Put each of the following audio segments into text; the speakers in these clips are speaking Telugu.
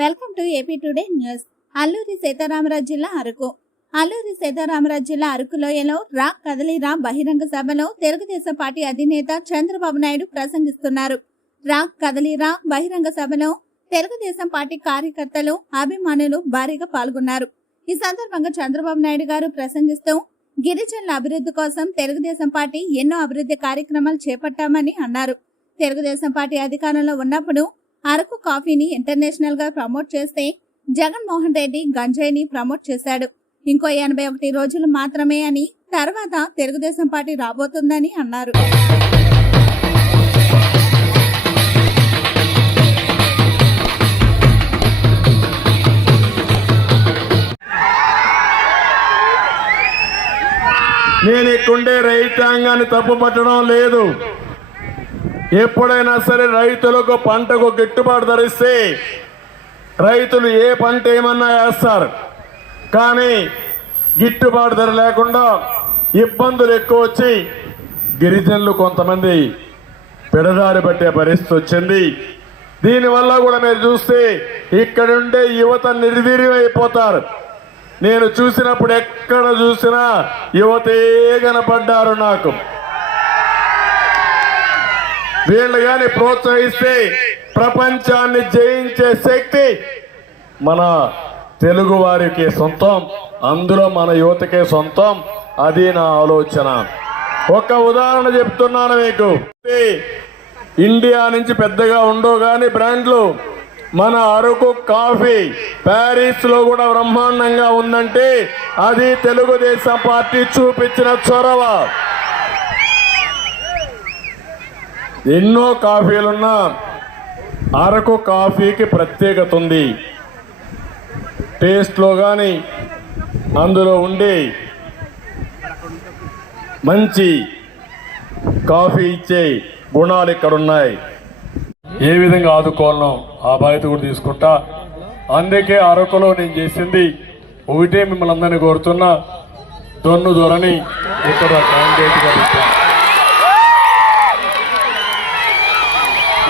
Welcome to AP today news. Alluri Sitaramaraju జిల్లా అరకు. అల్లూరి సీతారామరాజు జిల్లా అరకు లోయలో రా కదలిరా బహిరంగ సభలో తెలుగుదేశం పార్టీ అధినేత చంద్రబాబు నాయుడు ప్రసంగిస్తున్నారు. రా కదలిరా బహిరంగ సభలో తెలుగుదేశం పార్టీ కార్యకర్తలు, అభిమానులు భారీగా పాల్గొన్నారు. ఈ సందర్భంగా చంద్రబాబు నాయుడు గారు ప్రసంగిస్తూ గిరిజనుల అభివృద్ధి కోసం తెలుగుదేశం పార్టీ ఎన్నో అభివృద్ధి కార్యక్రమాలు చేపట్టామని అన్నారు. తెలుగుదేశం పార్టీ అధికారంలో ఉన్నప్పుడు అరకు కాఫీని ఇంటర్నేషనల్ గా ప్రమోట్ చేస్తే జగన్మోహన్ రెడ్డి గంజాయిని ప్రమోట్ చేశాడు. ఇంకో 81 రోజులు మాత్రమే అని, తర్వాత తెలుగుదేశం పార్టీ రాబోతుందని అన్నారు. నేను ఇక్కడుండే రైతాంగాన్ని తప్పు పట్టడం లేదు. ఎప్పుడైనా సరే రైతులకు పంటకు గిట్టుబాటు ధరిస్తే రైతులు ఏ పంట ఏమన్నా వేస్తారు. కానీ గిట్టుబాటు ధర లేకుండా ఇబ్బందులు ఎక్కువ వచ్చి గిరిజనులు కొంతమంది పెడదారి పట్టే పరిస్థితి వచ్చింది. దీనివల్ల కూడా మీరు చూస్తే ఇక్కడుండే యువత నిర్వీర్యం అయిపోతారు. నేను చూసినప్పుడు ఎక్కడ చూసినా యువతే కనపడ్డారు. నాకు వీళ్ళు కానీ ప్రోత్సహిస్తే ప్రపంచాన్ని జయించే శక్తి మన తెలుగు వారికి సొంతం, అందులో మన యువతకే సొంతం. అది నా ఆలోచన. ఒక ఉదాహరణ చెప్తున్నాను మీకు. ఇండియా నుంచి పెద్దగా ఉండవు కానీ బ్రాండ్లు, మన అరకు కాఫీ ప్యారిస్ లో కూడా బ్రహ్మాండంగా ఉందంటే అది తెలుగుదేశం పార్టీ చూపించిన చొరవ. ఎన్నో కాఫీలున్నా అరకు కాఫీకి ప్రత్యేకత ఉంది. టేస్ట్లో కానీ అందులో ఉండే మంచి కాఫీ ఇచ్చే గుణాలు ఇక్కడ ఉన్నాయి. ఏ విధంగా ఆదుకోవాలనో ఆ బాధ్యత కూడా తీసుకుంటా. అందుకే అరకులో నేను చేసింది ఒకటే, మిమ్మల్ని అందరినీ కోరుతున్నా, దొన్ను దొరని ఇక్కడ క్యాండిడేట్గా పెట్టాను.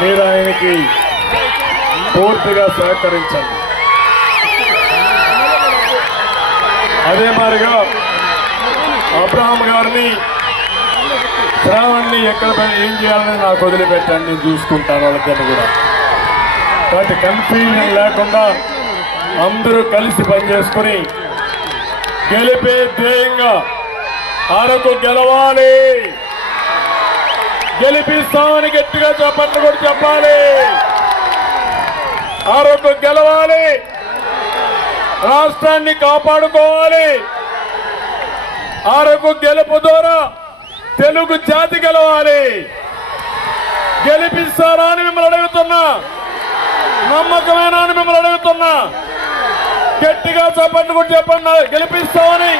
మీరు ఆయనకి పూర్తిగా సహకరించండి. అదే మాదిరిగా అబ్రహాం గారిని, శ్రావణ్ని ఎక్కడ ఏం చేయాలని నాకు వదిలిపెట్టండి, నేను చూసుకుంటాను వాళ్ళిద్దరిని కూడా. కాబట్టి కన్ఫ్యూజన్ లేకుండా అందరూ కలిసి పనిచేసుకుని గెలిపే ధ్యేయంగా అరకు గెలవాలి. గెలిపిస్తామని గట్టిగా చెప్పండి కూడా చెప్పాలి. అరకు గెలవాలి, రాష్ట్రాన్ని కాపాడుకోవాలి. అరకు గెలుపు ద్వారా తెలుగు జాతి గెలవాలి. గెలిపిస్తారా అని మిమ్మల్ని అడుగుతున్నా, నమ్మకమేనా అని మిమ్మల్ని అడుగుతున్నా. గట్టిగా చెప్పండి కూడా చెప్పండి, గెలిపిస్తామని.